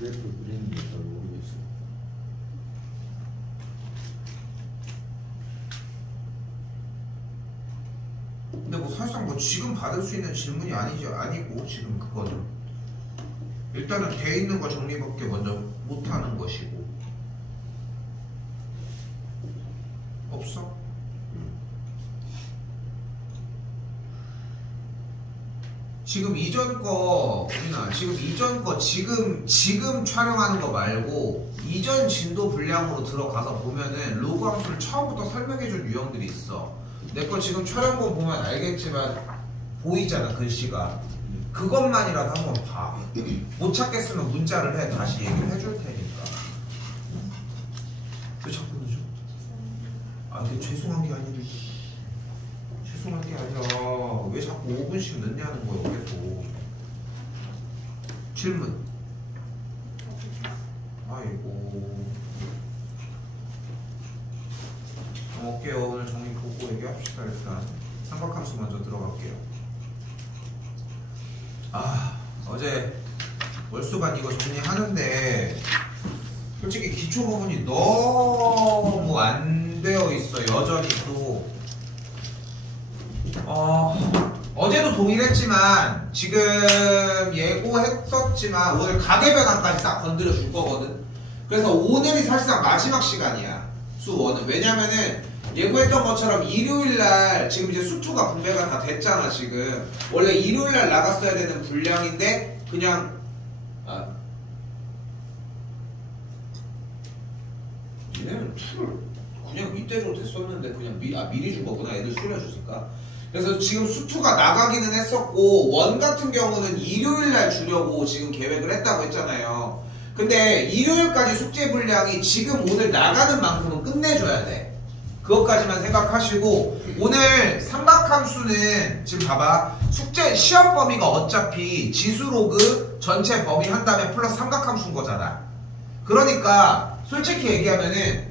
그래프 그리는 게 잘 모르겠어. 근데 뭐 사실상 뭐 지금 받을 수 있는 질문이 아니고 지금 그거는 일단은 돼 있는 거 정리밖에 먼저 못 하는 것이고. 없어? 지금 이전 거, 지금 이전 거, 지금 촬영하는 거 말고, 이전 진도 분량으로 들어가서 보면은, 로그 함수를 처음부터 설명해줄 유형들이 있어. 내 거 지금 촬영본 보면 알겠지만, 보이잖아, 글씨가. 그것만이라도 한번 봐. 못 찾겠으면 문자를 해. 다시 얘기를 해줄 테니까. 왜 자꾸 늦어? 아, 근데 죄송한 게 아니라. 죄송한 게 아니라 왜 자꾸 5분씩 늦냐는 거예요. 계속. 질문. 아이고. 올게요. 오늘 정리 보고 얘기합시다. 일단 삼각함수 먼저 들어갈게요. 어제 월수반 이거 정리하는데 솔직히 기초 부분이 너무 안 되어 있어. 여전히 또 어제도 동일했지만 지금 예고했었지만 오늘 가계 변환까지 딱 건드려 줄 거거든. 그래서 오늘이 사실상 마지막 시간이야. 수 1은. 왜냐면은 예고했던 것처럼 일요일날 지금 이제 수2가 분배가 다 됐잖아. 지금 원래 일요일날 나갔어야 되는 분량인데 그냥 얘네는 툴 그냥 밑대로 됐었는데 그냥 미리 준 거구나. 애들 수려주니까. 그래서 지금 수2가 나가기는 했었고 원 같은 경우는 일요일날 주려고 지금 계획을 했다고 했잖아요. 근데 일요일까지 숙제 분량이 지금 오늘 나가는 만큼은 끝내줘야 돼. 그것까지만 생각하시고 오늘 삼각함수는 지금 봐봐. 숙제 시험 범위가 어차피 지수로그 전체 범위 한 다음에 플러스 삼각함수인 거잖아. 그러니까 솔직히 얘기하면은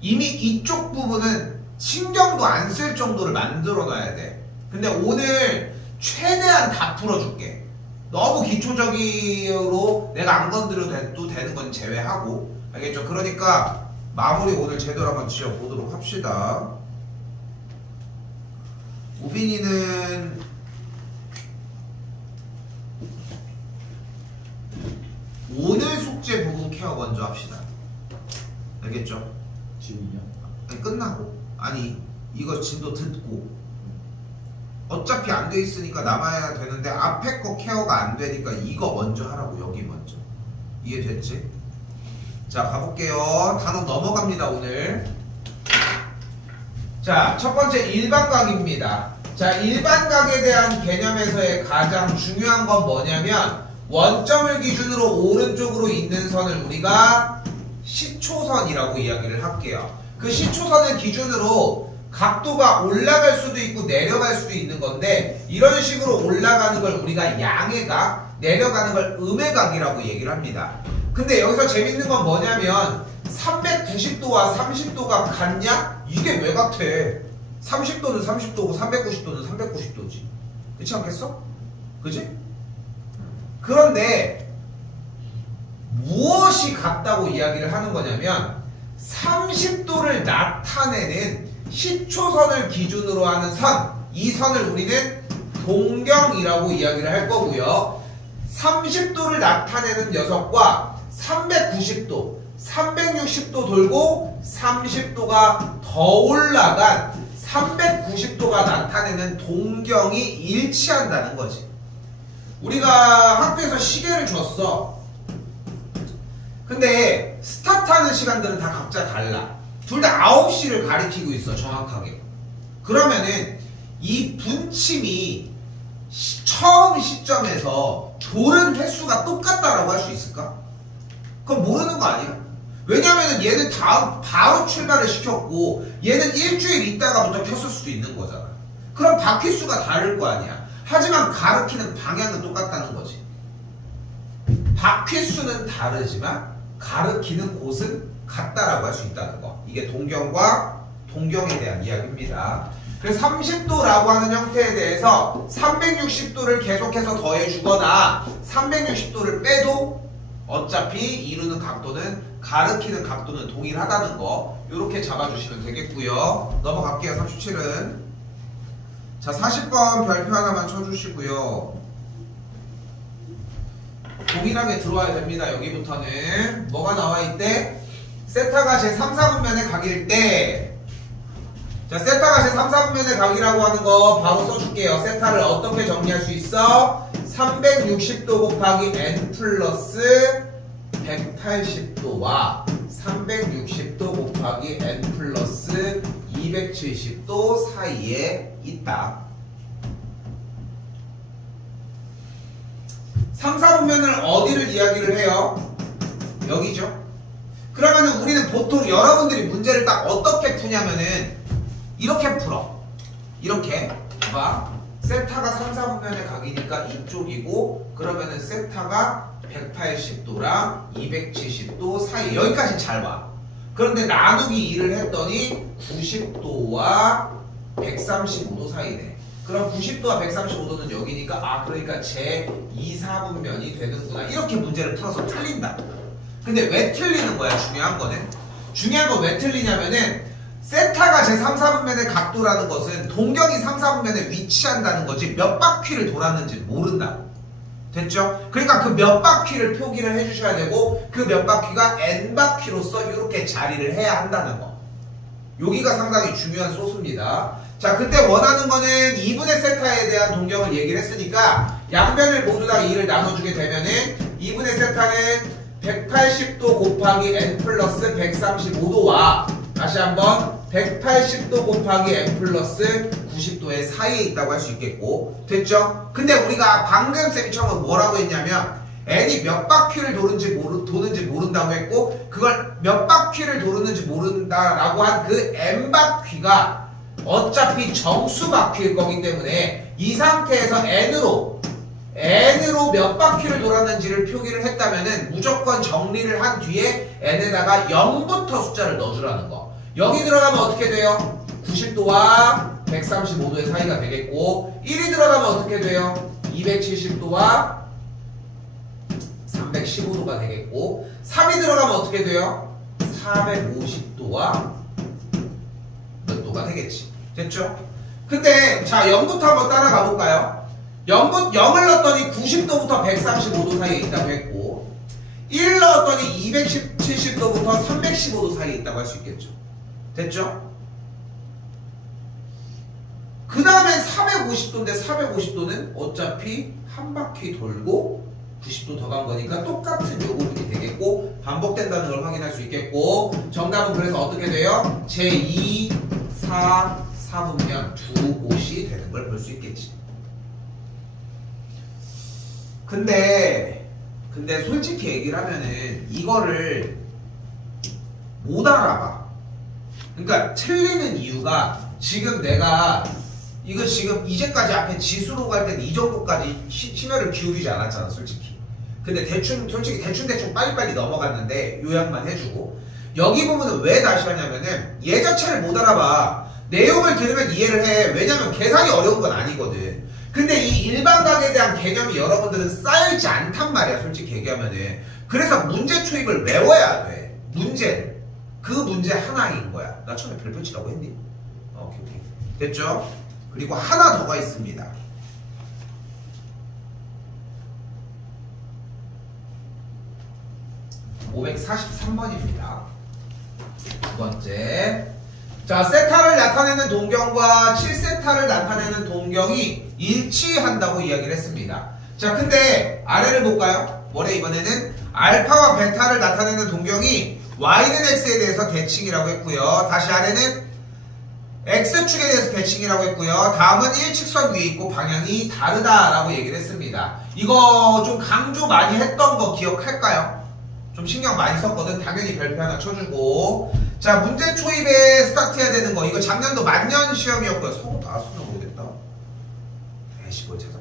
이미 이쪽 부분은 신경도 안 쓸 정도를 만들어 놔야 돼. 근데 오늘 최대한 다 풀어줄게. 너무 기초적으로 내가 안 건드려도 되는 건 제외하고. 알겠죠? 그러니까 마무리 오늘 제대로 한번 지어보도록 합시다. 우빈이는 오늘 숙제 부분 케어 먼저 합시다. 알겠죠? 지금요? 아니, 끝나고. 아니 이거 진도 듣고 어차피 안 돼 있으니까 남아야 되는데 앞에 거 케어가 안 되니까 이거 먼저 하라고. 여기 먼저. 이해됐지? 자 가볼게요. 단원 넘어갑니다 오늘. 자 첫 번째 일반각입니다. 자 일반각에 대한 개념에서의 가장 중요한 건 뭐냐면 원점을 기준으로 오른쪽으로 있는 선을 우리가 시초선이라고 이야기를 할게요. 그 시초선을 기준으로 각도가 올라갈 수도 있고 내려갈 수도 있는 건데 이런 식으로 올라가는 걸 우리가 양의각, 내려가는 걸 음의각이라고 얘기를 합니다. 근데 여기서 재밌는 건 뭐냐면 390도와 30도가 같냐? 이게 왜 같아? 30도는 30도고 390도는 390도지. 그렇지 않겠어? 그지? 그런데 무엇이 같다고 이야기를 하는 거냐면 30도를 나타내는 시초선을 기준으로 하는 선, 이 선을 우리는 동경이라고 이야기를 할 거고요. 30도를 나타내는 녀석과 390도, 360도 돌고 30도가 더 올라간 390도가 나타내는 동경이 일치한다는 거지. 우리가 학교에서 시계를 줬어. 근데 스타트하는 시간들은 다 각자 달라. 둘 다 9시를 가리키고 있어 정확하게. 그러면은 이 분침이 처음 시점에서 도는 횟수가 똑같다라고 할 수 있을까? 그건 모르는 거 아니야? 왜냐면은 얘는 바로 출발을 시켰고 얘는 일주일 있다가부터 켰을 수도 있는 거잖아. 그럼 바퀴수가 다를 거 아니야. 하지만 가리키는 방향은 똑같다는 거지. 바퀴수는 다르지만 가리키는 곳은 같다라고 할 수 있다는 거. 이게 동경과 동경에 대한 이야기입니다. 그래서 30도라고 하는 형태에 대해서 360도를 계속해서 더해주거나 360도를 빼도 어차피 이루는 각도는 가리키는 각도는 동일하다는 거 이렇게 잡아주시면 되겠고요. 넘어갈게요. 37은 자 40번 별표 하나만 쳐주시고요. 동일하게 들어와야 됩니다. 여기부터는 뭐가 나와 있대? 세타가 제 3, 4분면의 각일 때 자 세타가 제 3, 4분면의 각이라고 하는 거 바로 써줄게요. 세타를 어떻게 정리할 수 있어? 360도 곱하기 n 플러스 180도와 360도 곱하기 n 플러스 270도 사이에 있다. 3, 4분면을 어디를 이야기를 해요? 여기죠. 그러면은 우리는 보통 여러분들이 문제를 딱 어떻게 푸냐면은 이렇게 풀어. 이렇게 봐봐. 세타가 3, 4분면의 각이니까 이쪽이고 그러면은 세타가 180도랑 270도 사이 여기까지 잘 봐. 그런데 나누기 2를 했더니 90도와 135도 사이네. 그럼 90도와 135도는 여기니까 아 그러니까 제 2, 4분면이 되는구나. 이렇게 문제를 풀어서 틀린다. 근데 왜 틀리는 거야? 중요한 거는 중요한 건 왜 틀리냐면은 세타가 제 3, 4분면의 각도라는 것은 동경이 3, 4분면에 위치한다는 거지 몇 바퀴를 돌았는지 모른다. 됐죠? 그러니까 그 몇 바퀴를 표기를 해주셔야 되고 그 몇 바퀴가 n바퀴로서 이렇게 자리를 해야 한다는 거. 여기가 상당히 중요한 소수입니다. 자, 그때 원하는 거는 2분의 세타에 대한 동경을 얘기를 했으니까 양변을 모두 다 2를 나눠주게 되면은 2분의 세타는 180도 곱하기 n 플러스 135도와 다시 한번 180도 곱하기 n 플러스 90도의 사이에 있다고 할 수 있겠고 됐죠? 근데 우리가 방금 쌤이 처음 뭐라고 했냐면 n이 몇 바퀴를 도는지 모른다고 했고 그걸 몇 바퀴를 도는지 모른다라고 한 그 n바퀴가 어차피 정수 바퀴일 거기 때문에 이 상태에서 n으로 몇 바퀴를 돌았는지를 표기를 했다면은 무조건 정리를 한 뒤에 n에다가 0부터 숫자를 넣어주라는 거. 여기 들어가면 어떻게 돼요? 90도와 135도의 사이가 되겠고 1이 들어가면 어떻게 돼요? 270도와 315도가 되겠고 3이 들어가면 어떻게 돼요? 450도와 몇 도가 되겠지. 됐죠? 근데 자 0부터 한번 따라가 볼까요? 0을 넣었더니 90도부터 135도 사이에 있다고 했고 1 넣었더니 270도부터 315도 사이에 있다고 할 수 있겠죠. 됐죠? 그 다음엔 450도인데 450도는 어차피 한 바퀴 돌고 90도 더 간 거니까 똑같은 요 부분이 되겠고 반복된다는 걸 확인할 수 있겠고 정답은 그래서 어떻게 돼요? 제2, 4, 4분면 두 곳이 되는 걸 볼 수 있겠지. 근데 솔직히 얘기를 하면은 이거를 못 알아봐. 그러니까 틀리는 이유가 지금 내가 이거 지금 이제까지 앞에 지수로 갈 때는 이 정도까지 심혈을 기울이지 않았잖아 솔직히. 근데 솔직히 대충 빨리빨리 넘어갔는데 요약만 해주고 여기 부분은 왜 다시 하냐면은 얘 자체를 못 알아봐. 내용을 들으면 이해를 해. 왜냐면 계산이 어려운 건 아니거든. 근데 이 일반각에 대한 개념이 여러분들은 쌓여있지 않단 말이야 솔직히 얘기하면은. 그래서 문제 초입을 외워야 돼. 문제를. 그 문제 하나인 거야. 나 처음에 별표 치라고 했니? 오케이. 됐죠? 그리고 하나 더가 있습니다. 543번입니다. 두 번째. 자, 세타를 나타내는 동경과 7세타를 나타내는 동경이 일치한다고 이야기를 했습니다. 자, 근데 아래를 볼까요? 뭐래 이번에는 알파와 베타를 나타내는 동경이 y는 x에 대해서 대칭이라고 했고요. 다시 아래는 x축에 대해서 대칭이라고 했고요. 다음은 일직선 위에 있고 방향이 다르다라고 얘기를 했습니다. 이거 좀 강조 많이 했던 거 기억할까요? 좀 신경 많이 썼거든. 당연히 별표 하나 쳐주고. 자, 문제 초입에 스타트해야 되는 거. 이거 작년도 만년 시험이었고요. 성우 나왔으면 모르겠다. 에이씨, 뭘 찾아봐.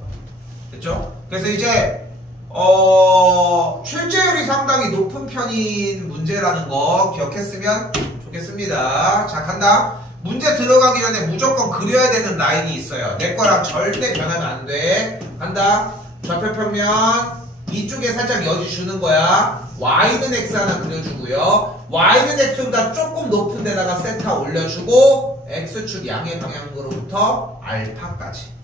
됐죠? 그래서 이제 출제율이 상당히 높은 편인 문제라는 거 기억했으면 좋겠습니다. 자, 간다. 문제 들어가기 전에 무조건 그려야 되는 라인이 있어요. 내 거랑 절대 변하면 안 돼. 간다. 좌표평면 이쪽에 살짝 여지 주는 거야. y는 x 하나 그려주고요. y는 x보다 조금 높은 데다가 세타 올려주고 x축 양의 방향으로부터 알파까지.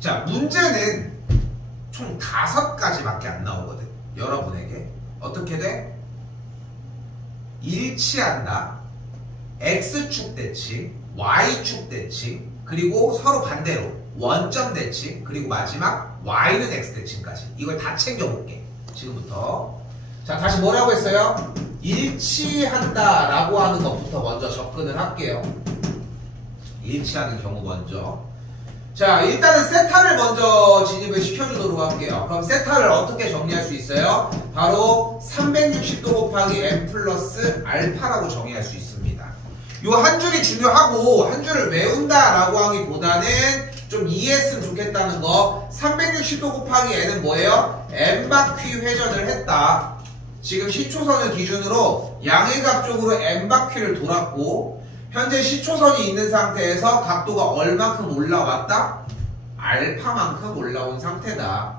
자, 문제는 총 5가지밖에 안 나오거든. 여러분에게 어떻게 돼? 일치한다, x축 대칭, y축 대칭, 그리고 서로 반대로 원점 대칭, 그리고 마지막 y는 x 대칭까지. 이걸 다 챙겨볼게 지금부터. 자, 다시 뭐라고 했어요? 일치한다 라고 하는 것부터 먼저 접근을 할게요. 일치하는 경우 먼저. 자, 일단은 세타를 먼저 진입을 시켜주도록 할게요. 그럼 세타를 어떻게 정리할 수 있어요? 바로 360도 곱하기 m 플러스 알파라고 정의할 수 있습니다. 요 한 줄이 중요하고 한 줄을 외운다라고 하기보다는 좀 이해했으면 좋겠다는 거. 360도 곱하기 n은 뭐예요? n바퀴 회전을 했다. 지금 시초선을 기준으로 양의각 쪽으로 n바퀴를 돌았고 현재 시초선이 있는 상태에서 각도가 얼마큼 올라왔다? 알파만큼 올라온 상태다.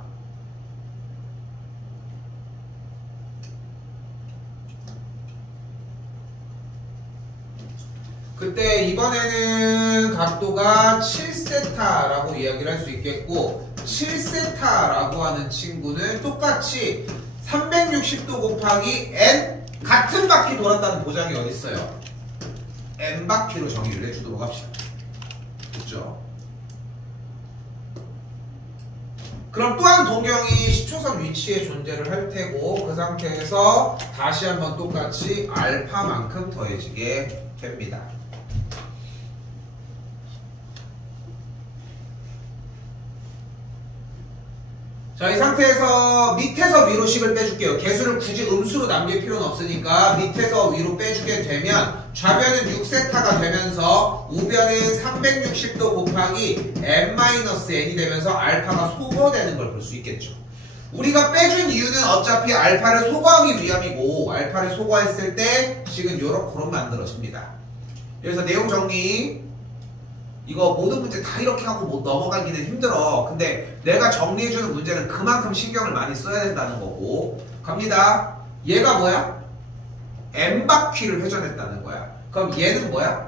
그때 이번에는 각도가 7세타라고 이야기를 할 수 있겠고 7세타라고 하는 친구는 똑같이 360도 곱하기 n 같은 바퀴 돌았다는 보장이 어디 있어요? n바퀴로 정의를 해주도록 합시다. 됐죠? 그럼 또한 동경이 시초선 위치에 존재를 할 테고 그 상태에서 다시 한번 똑같이 알파만큼 더해지게 됩니다. 자, 이 상태에서 밑에서 위로 식을 빼줄게요. 개수를 굳이 음수로 남길 필요는 없으니까 밑에서 위로 빼주게 되면 좌변은 6세타가 되면서 우변은 360도 곱하기 n-n이 되면서 알파가 소거되는 걸 볼 수 있겠죠. 우리가 빼준 이유는 어차피 알파를 소거하기 위함이고 알파를 소거했을 때 식은 요렇게 만들어집니다. 그래서 내용 정리. 이거 모든 문제 다 이렇게 하고 뭐 넘어가기는 힘들어. 근데 내가 정리해주는 문제는 그만큼 신경을 많이 써야 된다는 거고. 갑니다. 얘가 뭐야? n바퀴를 회전했다는 거야. 그럼 얘는 뭐야?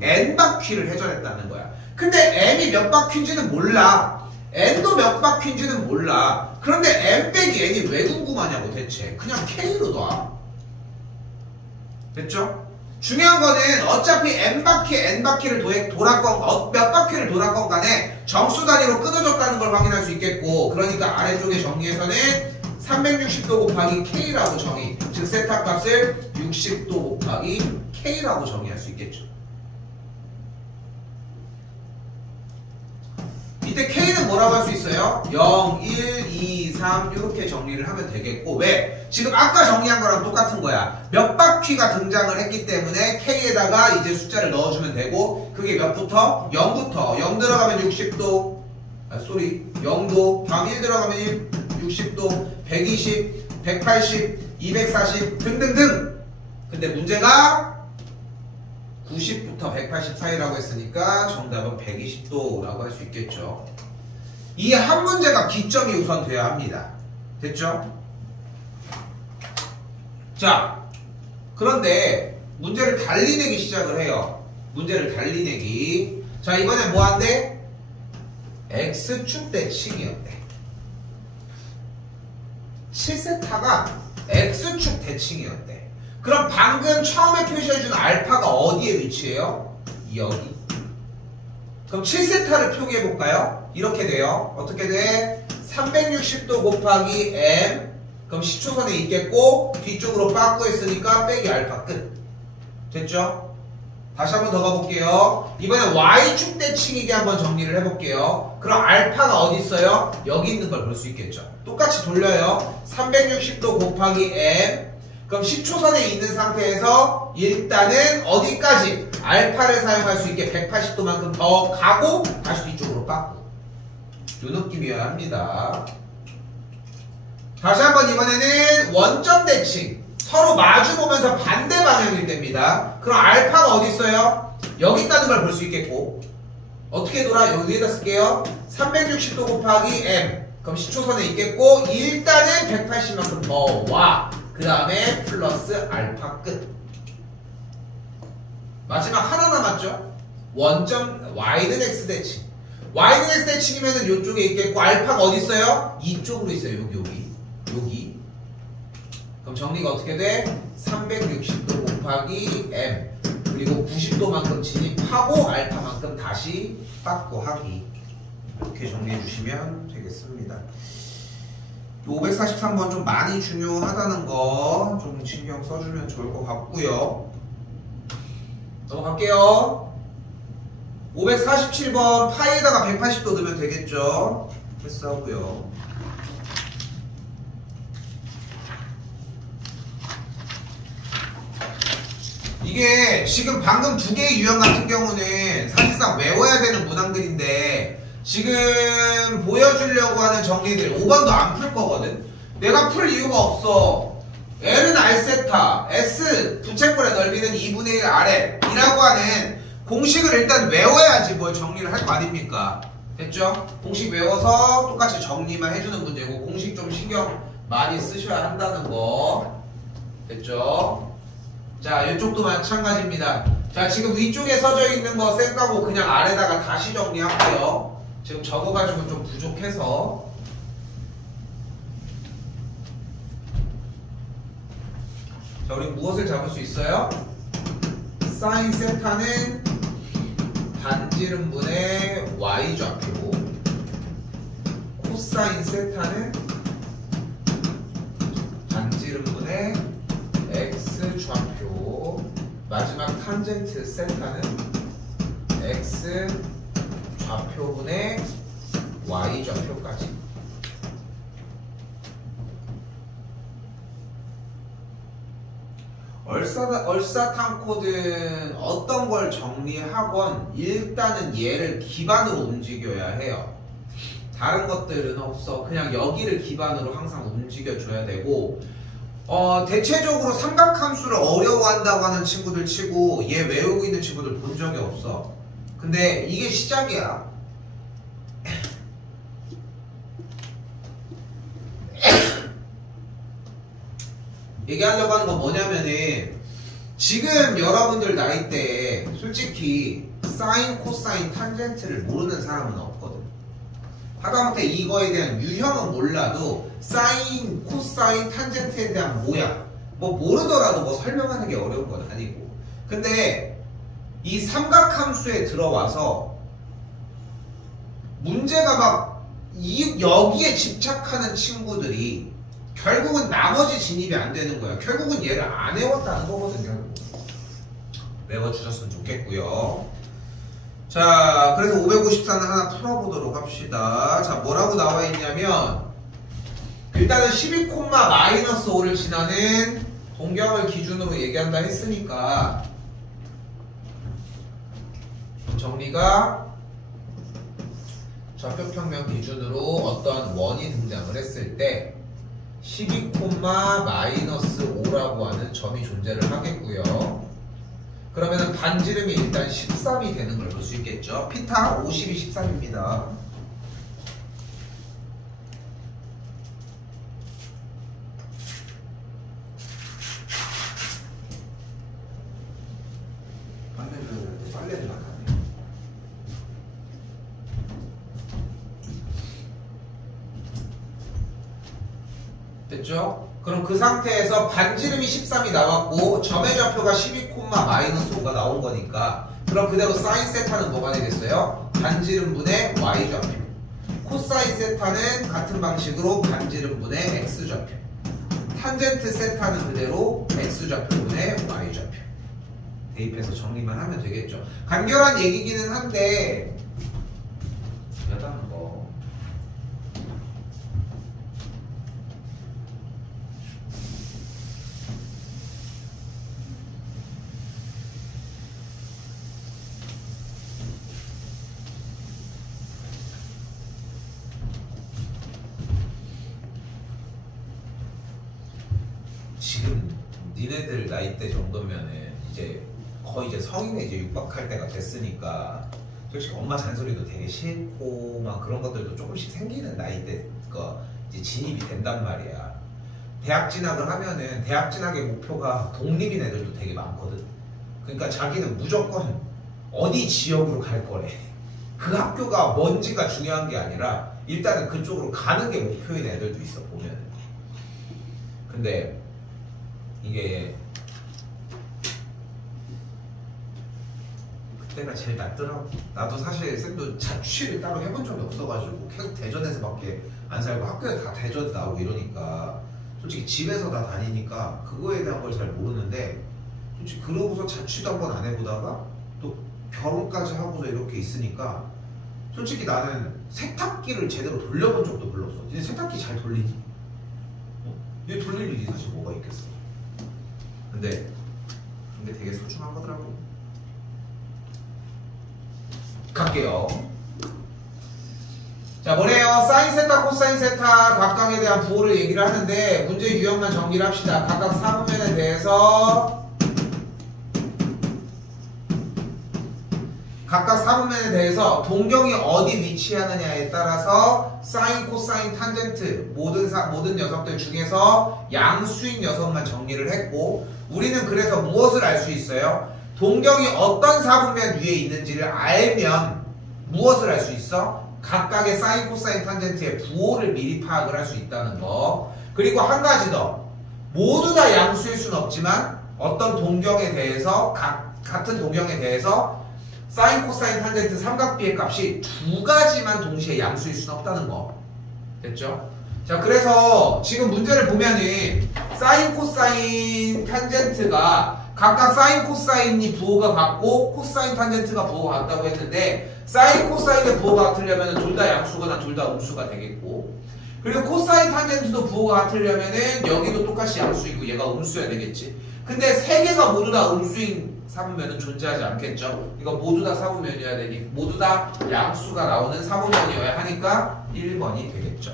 n바퀴를 회전했다는 거야. 근데 n이 몇 바퀴인지는 몰라. n도 몇 바퀴인지는 몰라. 그런데 n 빼기 n이 왜 궁금하냐고 대체. 그냥 k로 놔. 됐죠? 중요한 거는 어차피 n바퀴를 돌았건 몇 바퀴를 돌았건 간에 정수 단위로 끊어졌다는 걸 확인할 수 있겠고 그러니까 아래쪽에 정리해서는 360도 곱하기 k라고 정의, 즉 세타 값을 60도 곱하기 k라고 정의할 수 있겠죠. 이때 k는 뭐라고 할 수 있어요? 0, 1, 2, 3 이렇게 정리를 하면 되겠고 왜? 지금 아까 정리한 거랑 똑같은 거야. 몇 바퀴가 등장을 했기 때문에 k에다가 이제 숫자를 넣어주면 되고 그게 몇부터? 0부터 0 들어가면 60도 0도 다음 1 들어가면 1, 60도 120, 180, 240 등등등. 근데 문제가 90부터 180 사이라고 했으니까 정답은 120도라고 할 수 있겠죠. 이 한 문제가 기점이 우선 돼야 합니다. 됐죠? 자, 그런데 문제를 달리 내기 시작을 해요. 문제를 달리 내기. 자, 이번엔 뭐 한대? X축 대칭이었대. 7세타가 X축 대칭이었대. 그럼 방금 처음에 표시해준 알파가 어디에 위치해요? 여기. 그럼 7세타를 표기해볼까요? 이렇게 돼요. 어떻게 돼? 360도 곱하기 m. 그럼 시초선에 있겠고 뒤쪽으로 빠꾸 했으니까 빼기 알파 끝. 됐죠? 다시 한번 더 가볼게요. 이번엔 y축 대칭이게 한번 정리를 해볼게요. 그럼 알파가 어디 있어요? 여기 있는 걸 볼 수 있겠죠. 똑같이 돌려요. 360도 곱하기 m. 그럼 시초선에 있는 상태에서 일단은 어디까지? 알파를 사용할 수 있게 180도만큼 더 가고 다시 뒤쪽으로 빠꾸. 이 느낌이어야 합니다. 다시 한번 이번에는 원점 대칭. 서로 마주 보면서 반대 방향일 때입니다. 그럼 알파가 어디 있어요? 여기 있다는 걸 볼 수 있겠고. 어떻게 돌아? 여기 위에다 쓸게요. 360도 곱하기 m. 그럼 시초선에 있겠고 일단은 180만큼 더 와. 그 다음에 플러스 알파 끝. 마지막 하나 남았죠? 원점 y는 x 대칭. y는 x 대칭이면은 이쪽에 있겠고 알파가 어디 있어요? 이쪽으로 있어요. 여기. 그럼 정리가 어떻게 돼? 360도 곱하기 m 그리고 90도만큼 진입하고 알파만큼 다시 빠꾸하기. 이렇게 정리해 주시면 되겠습니다. 543번 좀 많이 중요하다는 거 좀 신경 써주면 좋을 것 같고요. 넘어갈게요. 547번 파이에다가 180도 넣으면 되겠죠. 패스하고요. 이게 지금 방금 두 개의 유형 같은 경우는 사실상 외워야 되는 문항들인데 지금 보여주려고 하는 정리들 5번도 안 풀 거거든. 내가 풀 이유가 없어. L은 R세타, S 부채꼴의 넓이는 2분의 1 RL 이라고 하는 공식을 일단 외워야지 뭘 정리를 할 거 아닙니까? 됐죠? 공식 외워서 똑같이 정리만 해주는 문제고 공식 좀 신경 많이 쓰셔야 한다는 거. 됐죠? 자, 이쪽도 마찬가지입니다. 자, 지금 위쪽에 써져 있는 거 쌩까고 그냥 아래다가 다시 정리할게요. 지금 적어가지고 좀 부족해서. 자, 우리 무엇을 잡을 수 있어요? 사인 세타는 반지름분의 y좌표, 코사인 세타는 반지름분의 x좌표, 마지막 탄젠트 세타는 x좌표분의 y좌표까지. 얼사탕코든 어떤 걸 정리하건 일단은 얘를 기반으로 움직여야 해요. 다른 것들은 없어. 그냥 여기를 기반으로 항상 움직여줘야 되고 대체적으로 삼각함수를 어려워한다고 하는 친구들 치고 얘 외우고 있는 친구들 본 적이 없어. 근데 이게 시작이야. 얘기하려고 하는 건 뭐냐면은 지금 여러분들 나이대에 솔직히 사인, 코사인, 탄젠트를 모르는 사람은 없거든. 하다못해 이거에 대한 유형은 몰라도 사인, 코사인, 탄젠트에 대한 모양 뭐 모르더라도 뭐 설명하는 게 어려운 건 아니고. 근데 이 삼각함수에 들어와서 문제가 막 여기에 집착하는 친구들이 결국은 나머지 진입이 안 되는 거야. 결국은 얘를 안 외웠다는 거거든요. 외워주셨으면 좋겠고요. 자, 그래서 554는 하나 풀어보도록 합시다. 자, 뭐라고 나와 있냐면 일단은 12,-5를 지나는 동경을 기준으로 얘기한다 했으니까 정리가 좌표평면 기준으로 어떤 원이 등장을 했을 때 12,-5라고 하는 점이 존재를 하겠고요. 그러면은 반지름이 일단 13이 되는 걸 볼 수 있겠죠. 피타 50이 13입니다. 빨래를 나가네. 됐죠? 그럼 그 상태에서 반지름이 13이 나왔고 점의 좌표가 12,-5가 나온 거니까 그럼 그대로 사인 세타는 뭐가 되겠어요? 반지름분의 y좌표. 코사인 세타는 같은 방식으로 반지름분의 x좌표. 탄젠트 세타는 그대로 x좌표분의 y좌표. 대입해서 정리만 하면 되겠죠. 간결한 얘기기는 한데 여다는 거. 니네들 나이대 정도면은 이제 거의 이제 성인에 이제 육박할 때가 됐으니까 솔직히 엄마 잔소리도 되게 싫고 막 그런 것들도 조금씩 생기는 나이대가 이제 진입이 된단 말이야. 대학 진학을 하면은 대학 진학의 목표가 독립인 애들도 되게 많거든. 그러니까 자기는 무조건 어디 지역으로 갈 거래. 그 학교가 뭔지가 중요한 게 아니라 일단은 그쪽으로 가는 게 목표인 애들도 있어 보면. 근데 이게 그때가 제일 낫더라고. 나도 사실 쌤도 자취를 따로 해본 적이 없어가지고 계속 대전에서밖에 안 살고 학교에 다 대전 나오고 이러니까 솔직히 집에서 다 다니니까 그거에 대한 걸 잘 모르는데 솔직히 그러고서 자취도 한 번 안 해보다가 또 결혼까지 하고서 이렇게 있으니까 솔직히 나는 세탁기를 제대로 돌려본 적도 별로 없어. 근데 세탁기 잘 돌리니? 얘 돌릴 일이 사실 뭐가 있겠어. 근데 되게 소중한 거더라고. 갈게요. 자, 뭐래요? 사인 세타, 코사인 세타 각각에 대한 부호를 얘기를 하는데 문제 유형만 정리를 합시다. 각각 사분면에 대해서 동경이 어디 위치하느냐에 따라서 사인, 코사인, 탄젠트 모든 녀석들 중에서 양수인 녀석만 정리를 했고 우리는 그래서 무엇을 알 수 있어요? 동경이 어떤 사분면 위에 있는지를 알면 무엇을 알 수 있어? 각각의 사인, 코사인, 탄젠트의 부호를 미리 파악을 할 수 있다는 거. 그리고 한 가지 더. 모두 다 양수일 수는 없지만 어떤 동경에 대해서 같은 동경에 대해서 사인, 코사인, 탄젠트 삼각비의 값이 두 가지만 동시에 양수일 수는 없다는 거. 됐죠? 자, 그래서 지금 문제를 보면은 사인, 코사인, 탄젠트가 각각 사인, 코사인이 부호가 같고 코사인, 탄젠트가 부호가 같다고 했는데 사인, 코사인의 부호가 같으려면 둘 다 양수거나 둘 다 음수가 되겠고 그리고 코사인, 탄젠트도 부호가 같으려면은 여기도 똑같이 양수이고 얘가 음수여야 되겠지. 근데 세 개가 모두 다 음수인 사분면은 존재하지 않겠죠. 이거 모두 다 사분면이어야 되니 모두 다 양수가 나오는 사분면이어야 하니까 1번이 되겠죠.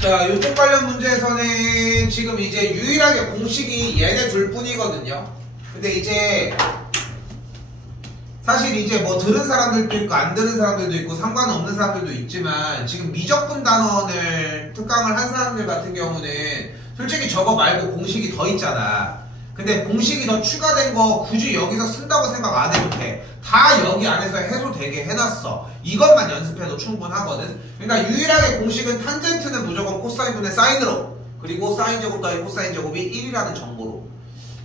자, 이쪽 관련 문제에서는 지금 이제 유일하게 공식이 얘네 둘 뿐이거든요. 근데 이제 사실 이제 뭐 들은 사람들도 있고 안 들은 사람들도 있고 상관없는 사람들도 있지만 지금 미적분 단원을 특강을 한 사람들 같은 경우는 솔직히 저거 말고 공식이 더 있잖아. 근데 공식이 더 추가된 거 굳이 여기서 쓴다고 생각 안 해도 돼. 다 여기 안에서 해소되게 해놨어. 이것만 연습해도 충분하거든. 그러니까 유일하게 공식은 탄젠트는 무조건 코사인분의 사인으로 그리고 사인 제곱 더하기 코사인 제곱이 1이라는 정보로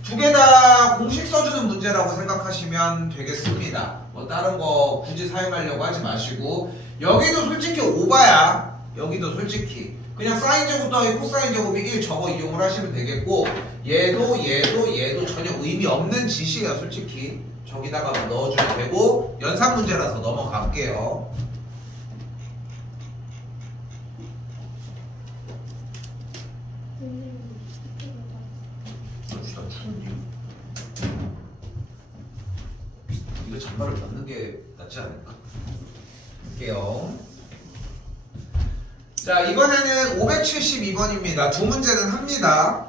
두 개 다 공식 써주는 문제라고 생각하시면 되겠습니다. 뭐 다른 거 굳이 사용하려고 하지 마시고 여기도 솔직히 오바야. 여기도 솔직히 그냥 사인 제곱 더하기 코사인 제곱이 1 저거 이용을 하시면 되겠고 얘도 전혀 의미 없는 짓이에요. 솔직히 저기다가 넣어주면 되고 연산 문제라서 넘어갈게요. 이거 잔발을 넣는 게 낫지 않을까? 할게요. 자, 이번에는 572번입니다. 두 문제는 합니다.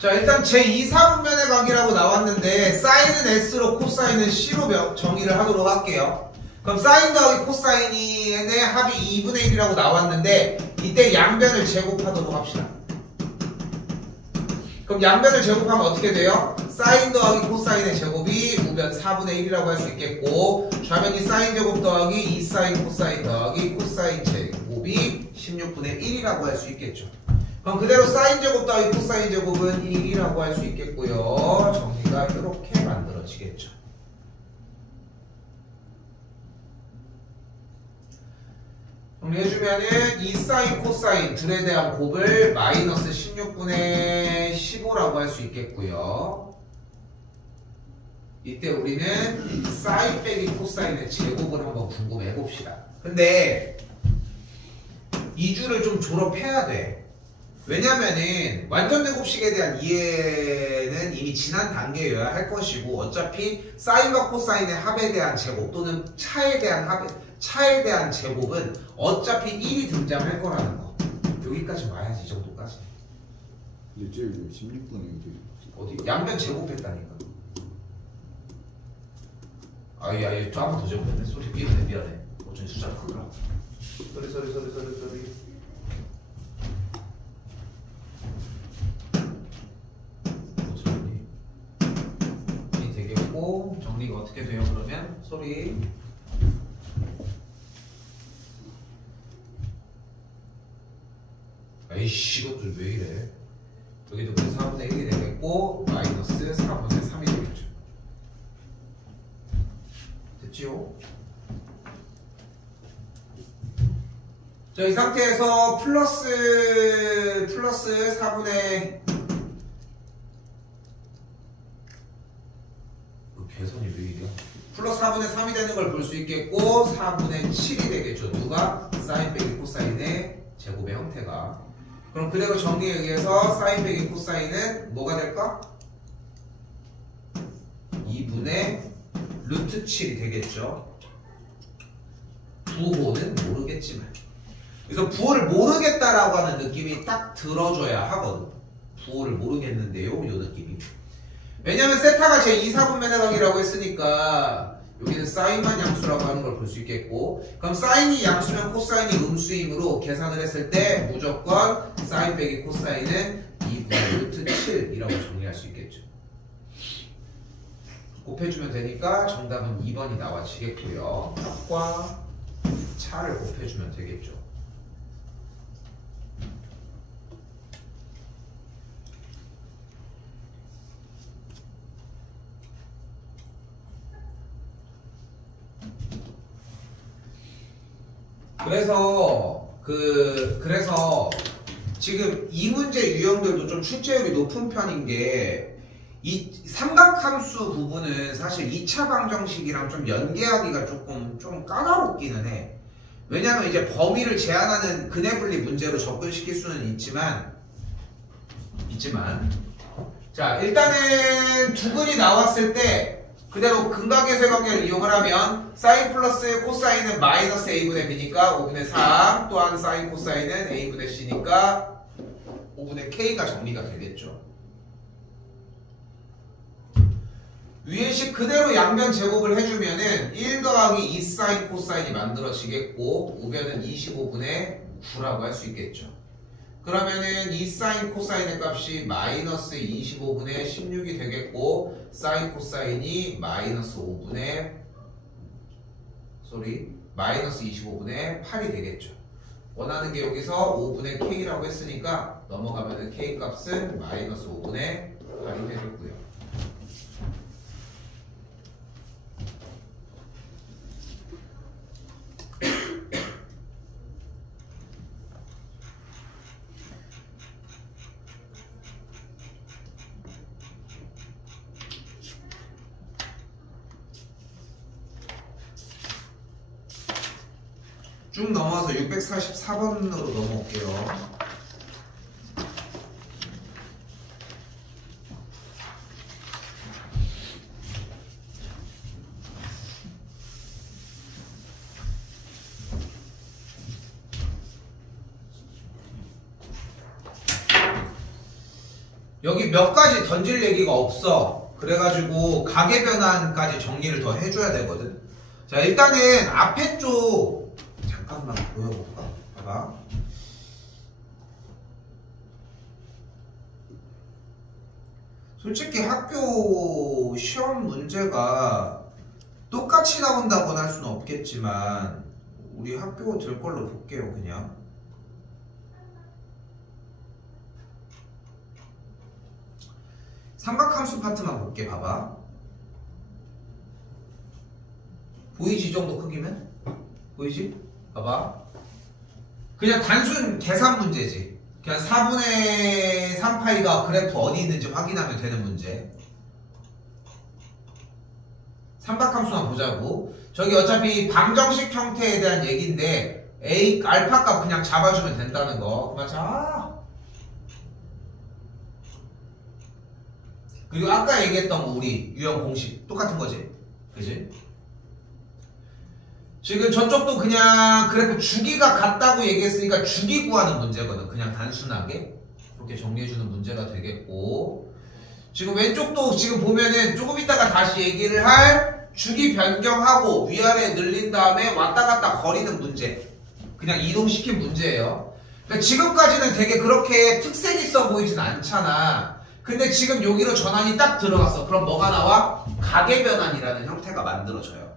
자, 일단 제2사분면의 관계라고 나왔는데 사인은 S로 코사인은 C로 정의를 하도록 할게요. 그럼 사인 더하기 코사인의 합이 2분의 1이라고 나왔는데 이때 양변을 제곱하도록 합시다. 그럼 양변을 제곱하면 어떻게 돼요? 사인 더하기 코사인의 제곱이 우변 4분의 1이라고 할 수 있겠고 좌변이 사인 제곱 더하기 2사인 코사인 더하기 코사인 제곱이 16분의 1이라고 할 수 있겠죠. 그럼 그대로 사인 제곱 더하기 코사인 제곱은 1이라고 할 수 있겠고요. 정리가 이렇게 만들어지겠죠. 정리해주면은 이 사인 코사인 둘에 대한 곱을 마이너스 16분의 15라고 할 수 있겠고요. 이때 우리는 사인 빼기 코사인의 제곱을 한번 궁금해 봅시다. 근데 이 줄을 좀 졸업해야 돼. 왜냐면은 완전 제곱식에 대한 이해는 이미 지난 단계여야 할 것이고 어차피 사인과 코사인의 합에 대한 제곱 또는 차에 대한 제곱은 어차피 1이 등장할 거라는 거. 여기까지 와야지 이 정도까지. 근데 쟤 16분에 어디 양변 제곱했다니까. 아예 좀 한 번 더 제곱했네. 소리 미안해. 어쩐 숫자가 크더라. 소리. 되겠고 정리가 어떻게 돼요? 그러면 소리. 아이씨 이것도 왜 이래? 여기도 4분의 1이 되겠고 마이너스 4분의 3이 되겠죠. 됐지요? 자, 이 상태에서 플러스 4분의 계산이 왜 이래? 플러스 4분의 3이 되는 걸 볼 수 있겠고 4분의 7이 되겠죠. 누가? 사인 빼기 코사인의 제곱의 형태가. 그럼 그대로 정리에 의해서 사인 빼기 코사인은 뭐가 될까? 2분의 루트 7이 되겠죠. 부호는 모르겠지만. 그래서 부호를 모르겠다라고 하는 느낌이 딱 들어줘야 하거든. 부호를 모르겠는데요, 요 느낌이. 왜냐면 세타가 제2, 4분면의 각이라고 했으니까 여기는 사인만 양수라고 하는 걸 볼 수 있겠고, 그럼 사인이 양수면 코사인이 음수이므로 계산을 했을 때 무조건 사인 빼기 코사인은 2분의 루트 7이라고 정리할 수 있겠죠. 곱해주면 되니까 정답은 2번이 나와지겠고요. 합과 차를 곱해주면 되겠죠. 그래서 지금 이 문제 유형들도 좀 출제율이 높은 편인 게 이 삼각함수 부분은 사실 2차 방정식이랑 좀 연계하기가 좀 까다롭기는 해. 왜냐면 이제 범위를 제한하는 근해분리 문제로 접근시킬 수는 있지만 자, 일단은 두근이 나왔을 때 그대로 근각의 관계를 이용을 하면 사인 플러스 코사인은 마이너스 a분의 b니까 5분의 3, 또한 사인 코사인은 a분의 c니까 5분의 k가 정리가 되겠죠. 위의 식 그대로 양변 제곱을 해주면은 1 더하기 2 사인 코사인이 만들어지겠고 우변은 25분의 9라고 할 수 있겠죠. 그러면은 2 사인 코사인의 값이 마이너스 25분의 16이 되겠고 사인 코사인이 마이너스 25분의 8이 되겠죠. 원하는 게 여기서 5분의 k라고 했으니까 넘어가면은 k 값은 마이너스 5분의 8이 되겠고요. 쭉 넘어와서 644번으로 넘어올게요. 여기 몇 가지 던질 얘기가 없어. 그래가지고 가계 변환까지 정리를 더 해줘야 되거든. 자, 일단은 앞에 쪽 잠깐만 보여볼까? 봐봐. 솔직히 학교 시험 문제가 똑같이 나온다고는 할 수는 없겠지만 우리 학교 들 걸로 볼게요. 그냥 삼각함수 파트만 볼게. 봐봐. 보이지? 이 정도 크기면? 보이지? 봐봐. 그냥 단순 계산 문제지. 그냥 4분의 3파이가 그래프 어디 있는지 확인하면 되는 문제. 삼각함수만 보자고. 저기 어차피 방정식 형태에 대한 얘기인데 A 알파 값 그냥 잡아주면 된다는 거. 맞아. 그리고 아까 얘기했던 거 우리 유형 공식 똑같은 거지. 그지? 지금 저쪽도 그냥 그래프 주기가 같다고 얘기했으니까 주기 구하는 문제거든. 그냥 단순하게 그렇게 정리해주는 문제가 되겠고, 지금 왼쪽도 지금 보면은 조금 이따가 다시 얘기를 할 주기 변경하고 위아래 늘린 다음에 왔다 갔다 거리는 문제, 그냥 이동시킨 문제예요. 그러니까 지금까지는 되게 그렇게 특색 있어 보이진 않잖아. 근데 지금 여기로 전환이 딱 들어갔어. 그럼 뭐가 나와? 가계변환이라는 형태가 만들어져요.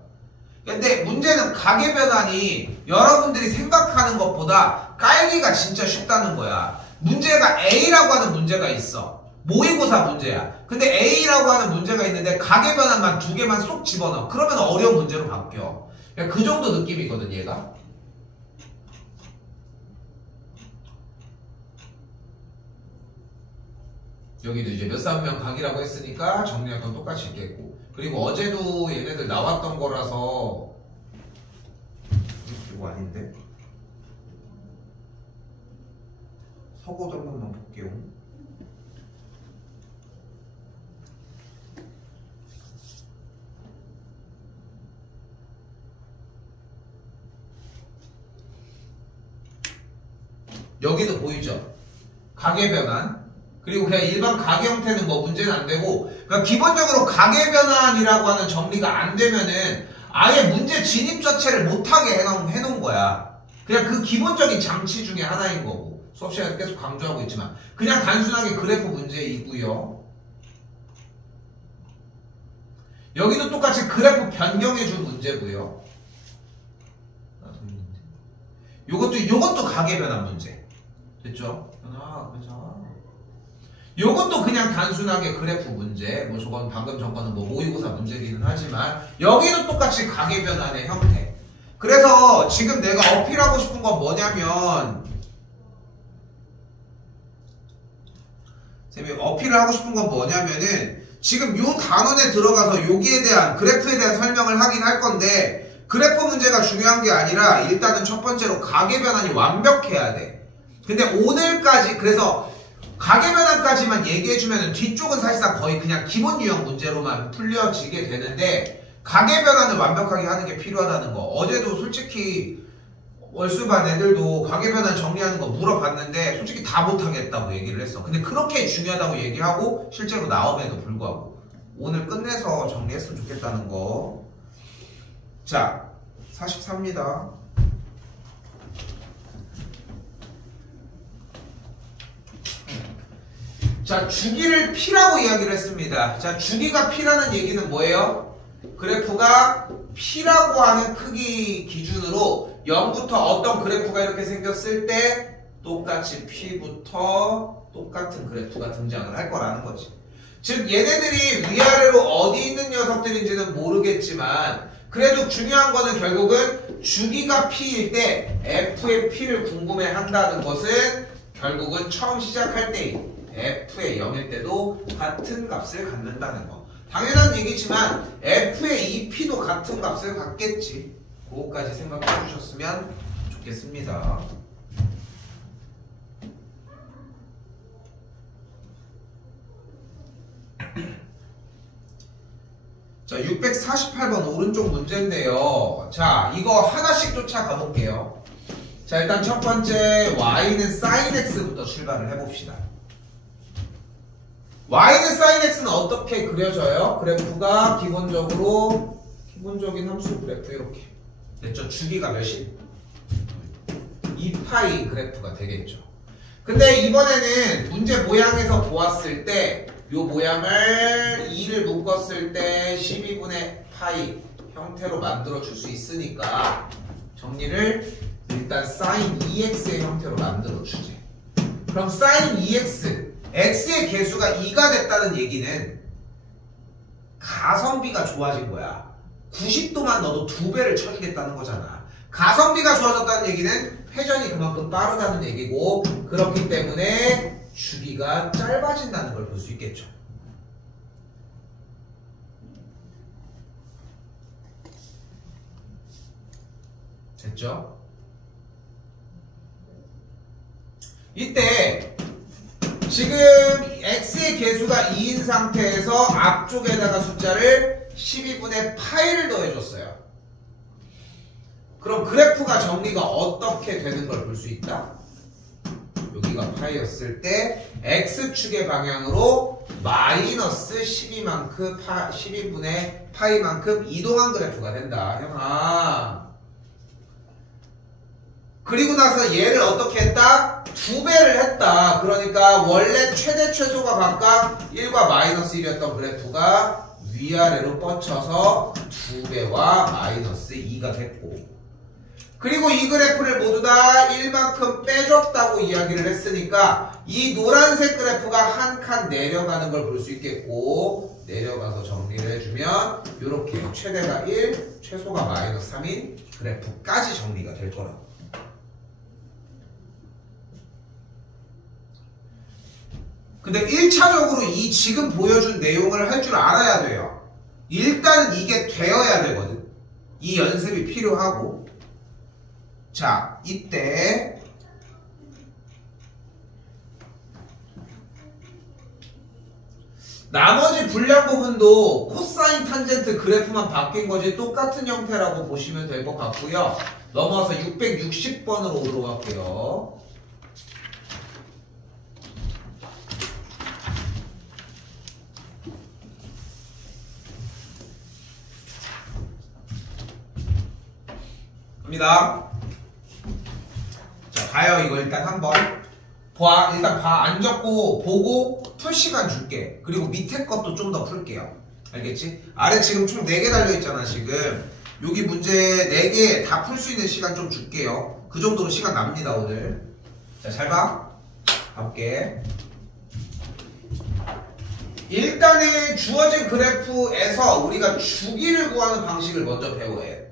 근데 문제는 가계변환이 여러분들이 생각하는 것보다 깔기가 진짜 쉽다는 거야. 문제가 A라고 하는 문제가 있어. 모의고사 문제야. 근데 A라고 하는 문제가 있는데 가계변환만 2개만 쏙 집어넣어. 그러면 어려운 문제로 바뀌어. 그러니까 그 정도 느낌이거든, 얘가. 여기도 이제 몇 사분면 각이라고 했으니까 정리할 건 똑같이 있겠고, 그리고 어제도 얘네들 나왔던 거라서 이거 아닌데? 서고도 한 번만 볼게요. 여기도 보이죠? 가계변환. 그리고 그냥 일반 가계 형태는 뭐 문제는 안 되고, 그러니까 기본적으로 가계변환이라고 하는 정리가 안 되면은 아예 문제 진입 자체를 못하게 해놓은 거야. 그냥 그 기본적인 장치 중에 하나인 거고, 수업 시간에 계속 강조하고 있지만 그냥 단순하게 그래프 문제이고요. 여기도 똑같이 그래프 변경해준 문제고요. 요것도 가계변환 문제 됐죠? 요것도 그냥 단순하게 그래프 문제, 뭐 저건 방금 전거는 뭐 모의고사 문제기는 하지만 여기도 똑같이 가계변환의 형태. 그래서 지금 내가 어필하고 싶은 건 뭐냐면, 쌤이 어필을 하고 싶은 건 뭐냐면은 지금 요 단원에 들어가서 여기에 대한 그래프에 대한 설명을 하긴 할 건데, 그래프 문제가 중요한 게 아니라 일단은 첫 번째로 가계변환이 완벽해야 돼. 근데 오늘까지 그래서 가계변환까지만 얘기해주면 뒤쪽은 사실상 거의 그냥 기본 유형 문제로만 풀려지게 되는데, 가계변환을 완벽하게 하는 게 필요하다는 거. 어제도 솔직히 월수반 애들도 가계변환 정리하는 거 물어봤는데 솔직히 다 못하겠다고 얘기를 했어. 근데 그렇게 중요하다고 얘기하고 실제로 나옴에도 불구하고 오늘 끝내서 정리했으면 좋겠다는 거. 자, 44입니다. 자, 주기를 P라고 이야기를 했습니다. 자, 주기가 P라는 얘기는 뭐예요? 그래프가 P라고 하는 크기 기준으로 0부터 어떤 그래프가 이렇게 생겼을 때 똑같이 P부터 똑같은 그래프가 등장을 할 거라는 거지. 즉 얘네들이 위아래로 어디 있는 녀석들인지는 모르겠지만 그래도 중요한 거는 결국은 주기가 P일 때 F의 P를 궁금해 한다는 것은 결국은 처음 시작할 때 F의 0일 때도 같은 값을 갖는다는 거. 당연한 얘기지만 F의 2P도 같은 값을 갖겠지. 그거까지 생각해 주셨으면 좋겠습니다. 자, 648번 오른쪽 문제인데요. 자, 이거 하나씩 쫓아가 볼게요. 자, 일단 첫 번째 y는 sin x부터 출발을 해봅시다. y는 sin x는 어떻게 그려져요? 그래프가 기본적인 함수 그래프 이렇게 됐죠? 주기가 몇이? 2파이 그래프가 되겠죠. 근데 이번에는 문제 모양에서 보았을 때 이 모양을 2를 묶었을 때 12분의 파이 형태로 만들어 줄 수 있으니까 정리를 일단 sin 2x의 형태로 만들어 주지. 그럼 sin 2x x의 개수가 2가 됐다는 얘기는 가성비가 좋아진 거야. 90도만 넣어도 2배를 쳐주겠다는 거잖아. 가성비가 좋아졌다는 얘기는 회전이 그만큼 빠르다는 얘기고, 그렇기 때문에 주기가 짧아진다는 걸 볼 수 있겠죠. 됐죠? 이때 지금 x의 개수가 2인 상태에서 앞쪽에다가 숫자를 12분의 파이를 더해줬어요. 그럼 그래프가 정리가 어떻게 되는 걸 볼 수 있다? 여기가 파이였을 때 x축의 방향으로 마이너스 12분의 파이만큼 이동한 그래프가 된다. 형아. 그리고 나서 얘를 어떻게 했다? 2배를 했다. 그러니까 원래 최대 최소가 각각 1과 마이너스 1이었던 그래프가 위아래로 뻗쳐서 2배와 마이너스 2가 됐고, 그리고 이 그래프를 모두 다 1만큼 빼줬다고 이야기를 했으니까 이 노란색 그래프가 한 칸 내려가는 걸 볼 수 있겠고, 내려가서 정리를 해주면 이렇게 최대가 1, 최소가 마이너스 3인 그래프까지 정리가 될 거라고. 근데 1차적으로 이 지금 보여준 내용을 할 줄 알아야 돼요. 일단은 이게 되어야 되거든. 이 연습이 필요하고. 자, 이때 나머지 분량 부분도 코사인 탄젠트 그래프만 바뀐 거지 똑같은 형태라고 보시면 될 것 같고요. 넘어와서 660번으로 오도록 할게요. 갑니다. 자, 봐요. 이거 일단 한번 봐. 일단 안 적고 보고 풀 시간 줄게. 그리고 밑에 것도 좀 더 풀게요. 알겠지? 아래 지금 총 4개 달려있잖아. 지금 여기 문제 4개 다 풀 수 있는 시간 좀 줄게요. 그 정도로 시간 납니다 오늘. 자, 잘 봐. 가볼게. 일단은 주어진 그래프에서 우리가 주기를 구하는 방식을 먼저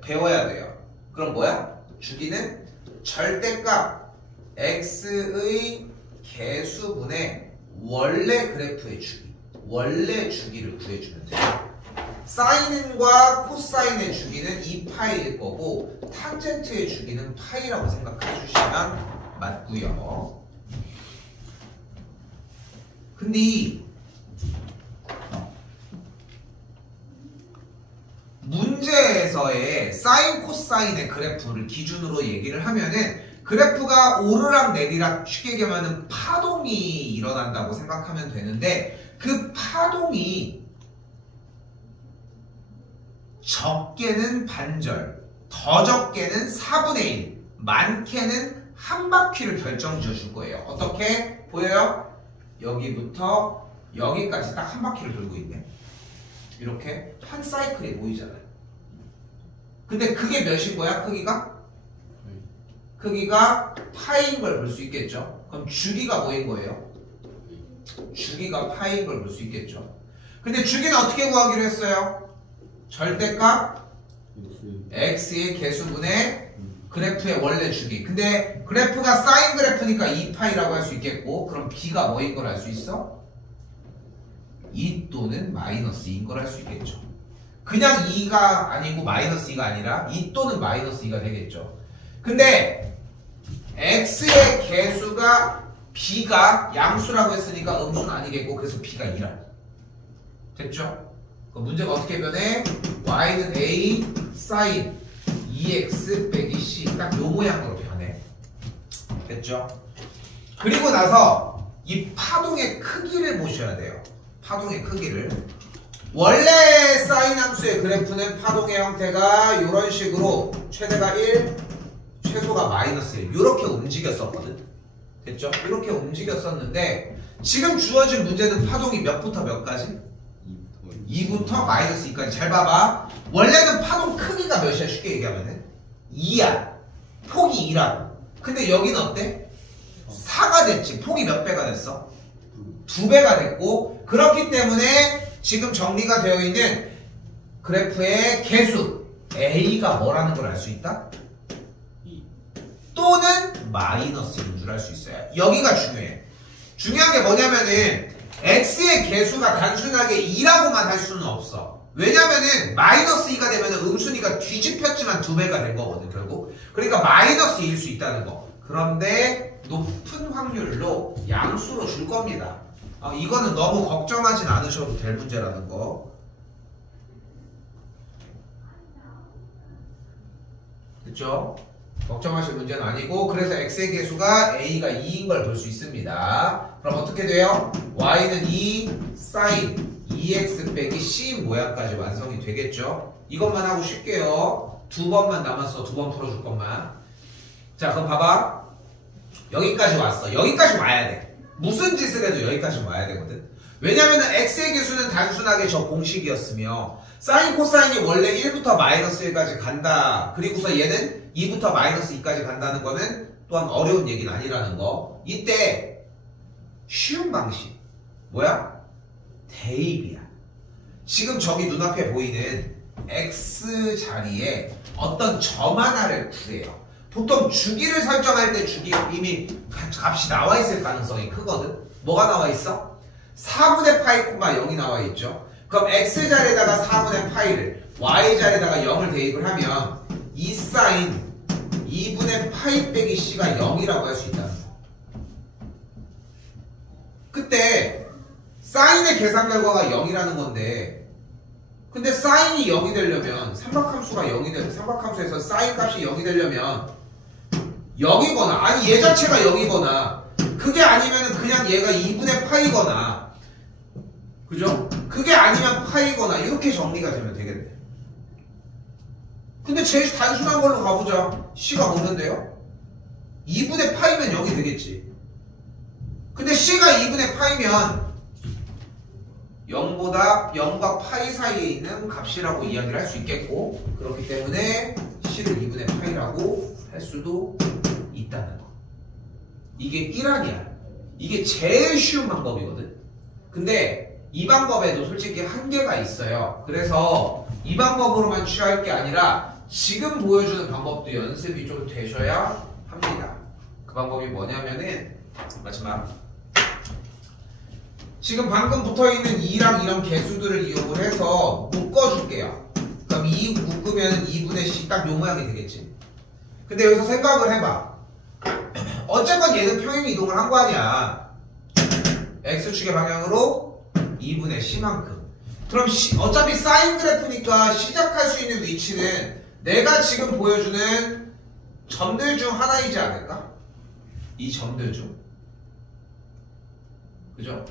배워야 돼요. 그럼 뭐야? 주기는 절대값 x의 개수분의 원래 그래프의 주기, 원래 주기를 구해주면 돼요. 사인과 코사인의 주기는 2파이일 거고 탄젠트의 주기는 파이라고 생각해 주시면 맞고요. 근데 문제에서의 사인 코사인의 그래프를 기준으로 얘기를 하면은 그래프가 오르락 내리락 쉽게 얘기하면 파동이 일어난다고 생각하면 되는데, 그 파동이 적게는 반절, 더 적게는 4분의 1, 많게는 한 바퀴를 결정지어 줄 거예요. 어떻게 보여요? 여기부터 여기까지 딱 한 바퀴를 돌고 있네. 이렇게 한 사이클이 보이잖아요. 근데 그게 몇인 거야? 크기가 파이인 걸 볼 수 있겠죠. 그럼 주기가 뭐인 거예요? 주기가 파이인 걸 볼 수 있겠죠. 근데 주기는 어떻게 구하기로 했어요? 절대값 x의 개수분의 그래프의 원래 주기. 근데 그래프가 사인 그래프니까 2파이라고 할 수 있겠고, 그럼 b가 뭐인 걸 알 수 있어? 2 또는 마이너스 2인 걸 알 수 있겠죠. 그냥 2가 아니고 마이너스 2가 아니라 2 또는 마이너스 2가 되겠죠. 근데 x의 개수가 b가 양수라고 했으니까 음수는 아니겠고, 그래서 b가 2라. 됐죠? 그 문제가 어떻게 변해? y는 a sin 2x 빼기 c, 딱 요 모양으로 변해. 됐죠? 그리고 나서 이 파동의 크기를 보셔야 돼요. 파동의 크기를. 원래 사인 함수의 그래프는 파동의 형태가 이런 식으로 최대가 1, 최소가 마이너스 1 이렇게 움직였었거든. 됐죠? 이렇게 움직였었는데 지금 주어진 문제는 파동이 몇부터 몇까지? 2부터 마이너스 2까지. 잘 봐봐. 원래는 파동 크기가 몇이야? 쉽게 얘기하면은 2야. 폭이 2라고. 근데 여기는 어때? 4가 됐지. 폭이 몇 배가 됐어? 2배가 됐고, 그렇기 때문에 지금 정리가 되어 있는 그래프의 개수 a가 뭐라는 걸 알 수 있다? 또는 마이너스인 줄 알 수 있어요. 여기가 중요해. 중요한 게 뭐냐면은 x의 개수가 단순하게 2라고만 할 수는 없어. 왜냐면은 마이너스 2가 되면 음순위가 뒤집혔지만 2배가 된 거거든 결국. 그러니까 마이너스 2일 수 있다는 거. 그런데 높은 확률로 양수로 줄 겁니다. 이거는 너무 걱정하진 않으셔도 될 문제라는 거. 그쵸? 걱정하실 문제는 아니고, 그래서 x의 계수가 a가 2인 걸 볼 수 있습니다. 그럼 어떻게 돼요? y는 2 sin 2x 빼기 c 모양까지 완성이 되겠죠? 이것만 하고 쉴게요. 두 번만 남았어. 두 번 풀어줄 것만. 자, 그럼 봐봐. 여기까지 왔어. 여기까지 와야 돼. 무슨 짓을 해도 여기까지 와야 되거든. 왜냐면은 x의 계수는 단순하게 저 공식이었으며 사인 코사인이 원래 1부터 마이너스 1까지 간다. 그리고서 얘는 2부터 마이너스 2까지 간다는 거는 또한 어려운 얘기는 아니라는 거. 이때 쉬운 방식 뭐야? 대입이야. 지금 저기 눈앞에 보이는 x 자리에 어떤 점 하나를 구해요. 보통 주기를 설정할 때 주기가 이미 값이 나와 있을 가능성이 크거든. 뭐가 나와 있어? 4분의 파이 콤마 0이 나와 있죠. 그럼 x 자리에다가 4분의 파이를 y 자리에다가 0을 대입을 하면 2 사인 2분의 파이 빼기 c가 0이라고 할 수 있다는 거. 그때 사인의 계산 결과가 0이라는 건데, 근데 사인이 0이 되려면 삼각함수가 0이 되면 삼각함수에서 사인 값이 0이 되려면 0이거나 아니 얘 자체가 0이거나 그게 아니면 그냥 얘가 2분의 파이거나, 그죠? 그게 아니면 파이거나 이렇게 정리가 되면 되겠네. 근데 제일 단순한 걸로 가보자. c가 뭐는데요? 2분의 파이면 0이 되겠지. 근데 c가 2분의 파이면 0과 파이 사이에 있는 값이라고 이야기를 할 수 있겠고, 그렇기 때문에 c를 2분의 파이라고 할 수도 있다는 거. 이게 1항이야. 이게 제일 쉬운 방법이거든. 근데 이 방법에도 솔직히 한계가 있어요. 그래서 이 방법으로만 취할 게 아니라 지금 보여주는 방법도 연습이 좀 되셔야 합니다. 그 방법이 뭐냐면은 마지막 지금 방금 붙어있는 2랑 이런 개수들을 이용을 해서 묶어줄게요. 그럼 2 묶으면 2분의 c 딱 요 모양이 되겠지. 근데 여기서 생각을 해봐. 어쨌건 얘는 평행 이동을 한 거 아니야. x축의 방향으로 2분의 c만큼. 그럼 어차피 사인 그래프니까 시작할 수 있는 위치는 내가 지금 보여주는 점들 중 하나이지 않을까? 이 점들 중. 그죠?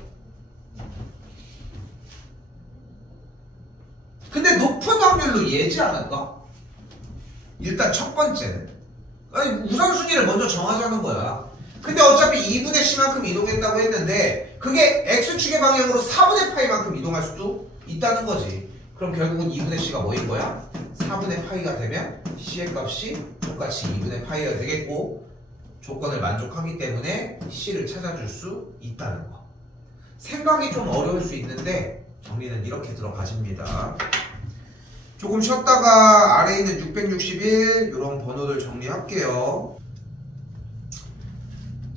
근데 높은 확률로 얘지 않을까? 일단 첫 번째는 아니 우선순위를 먼저 정하자는 거야. 근데 어차피 2분의 c만큼 이동했다고 했는데 그게 x축의 방향으로 4분의 파이만큼 이동할 수도 있다는 거지. 그럼 결국은 2분의 c가 뭐인 거야? 4분의 파이가 되면 c의 값이 똑같이 2분의 파이가 되겠고, 조건을 만족하기 때문에 c를 찾아줄 수 있다는 거. 생각이 좀 어려울 수 있는데 정리는 이렇게 들어가집니다. 조금 쉬었다가 아래에 있는 661 이런 번호들 정리할게요.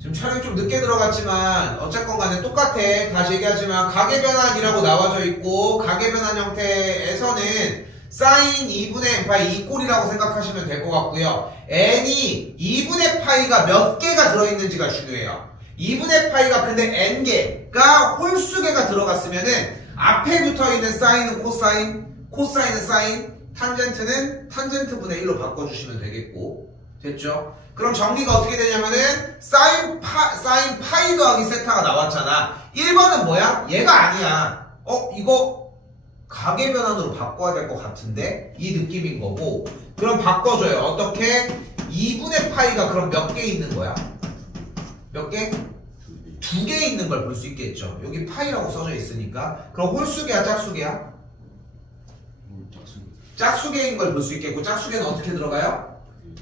지금 촬영이 좀 늦게 들어갔지만 어쨌건 간에 똑같아. 다시 얘기하지만 가계변환이라고 나와져 있고, 가계변환 형태에서는 사인 2분의 파이 2꼴이라고 생각하시면 될 것 같고요. n이 2분의 파이가 몇 개가 들어있는지가 중요해요. 2분의 파이가 근데 n개가 홀수개가 들어갔으면은 앞에 붙어있는 사인은 코사인, 코사인은 사인, 탄젠트는 탄젠트 분의 1로 바꿔주시면 되겠고, 됐죠? 그럼 정리가 어떻게 되냐면은 사인 파이 더하기 세타가 나왔잖아. 1번은 뭐야? 얘가 아니야. 이거 가계변환으로 바꿔야 될 것 같은데 이 느낌인 거고, 그럼 바꿔줘요. 어떻게? 2분의 파이가 그럼 몇 개 있는 거야? 몇 개? 2개 있는 걸 볼 수 있겠죠. 여기 파이라고 써져 있으니까. 그럼 홀수개야 짝수개야? 짝수개인 걸 볼 수 있겠고, 짝수개는 어떻게 들어가요?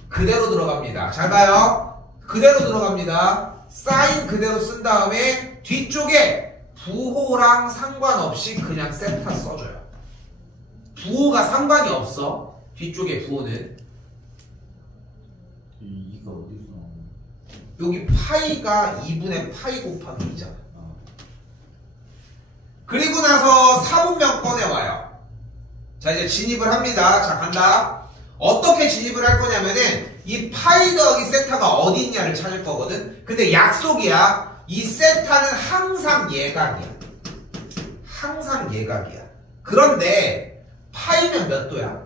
그대로 들어갑니다. 잘 봐요. 그대로 들어갑니다. 사인 그대로 쓴 다음에 뒤쪽에 부호랑 상관없이 그냥 세타 써줘요. 부호가 상관이 없어. 뒤쪽에 부호는. 이가 어디서 나오는? 여기 파이가 2분의 파이 곱하기 2잖아. 그리고 나서 4분면권에 와요. 자, 이제 진입을 합니다. 자, 간다. 어떻게 진입을 할 거냐면은 이 파이 더하기 세타가 어디 있냐를 찾을 거거든. 근데 약속이야. 이 세타는 항상 예각이야. 항상 예각이야. 그런데 파이면 몇 도야?